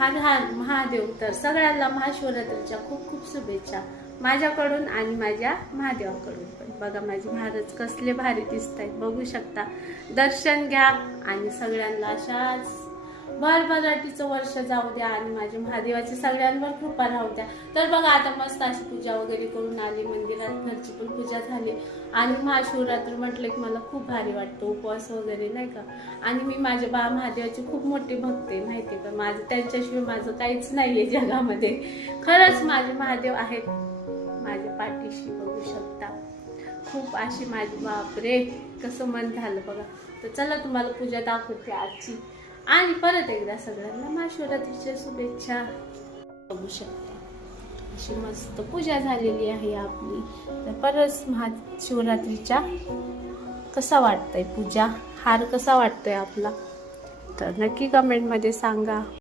हर हर महादेव. तर सगळ्यांना महाशिवरात्रीच्या खूप खूप शुभेच्छा माझ्याकडून आणि माझ्या महादेवाकडून पण. बघा माझे महाराज कसले भारी दिसत आहेत, बघू शकता. दर्शन घ्या आणि सगळ्यांना अशाच भरभराटीचं वर्ष जाऊ द्या आणि माझ्या महादेवाची सगळ्यांवर कृपा राहू द्या. तर बघा आता मस्त अशी पूजा वगैरे करून आली मंदिरात, घरची पण पूजा झाली आणि महाशिवरात्री म्हटलं की मला खूप भारी वाटतं, उपवास वगैरे नाही का. आणि मी माझ्या महादेवाची खूप मोठी भक्त आहे माहिती का. माझं त्यांच्याशिवाय माझं काहीच नाहीये जगामध्ये. खरंच माझे महादेव आहेत माझ्या पाठीशी, बघू शकता. खूप अशी माझी बापरे कसं मन झालं बघा. तर चला तुम्हाला पूजा दाखवते आजची आणि परत एकदा सगळ्यांना महाशिवरात्रीच्या शुभेच्छा. बघू शकता अशी मस्त पूजा झालेली आहे आपली. तर परत महाशिवरात्रीच्या कसा वाटतंय पूजा, हार कसा वाटतोय आपला, तर नक्की कमेंटमध्ये सांगा.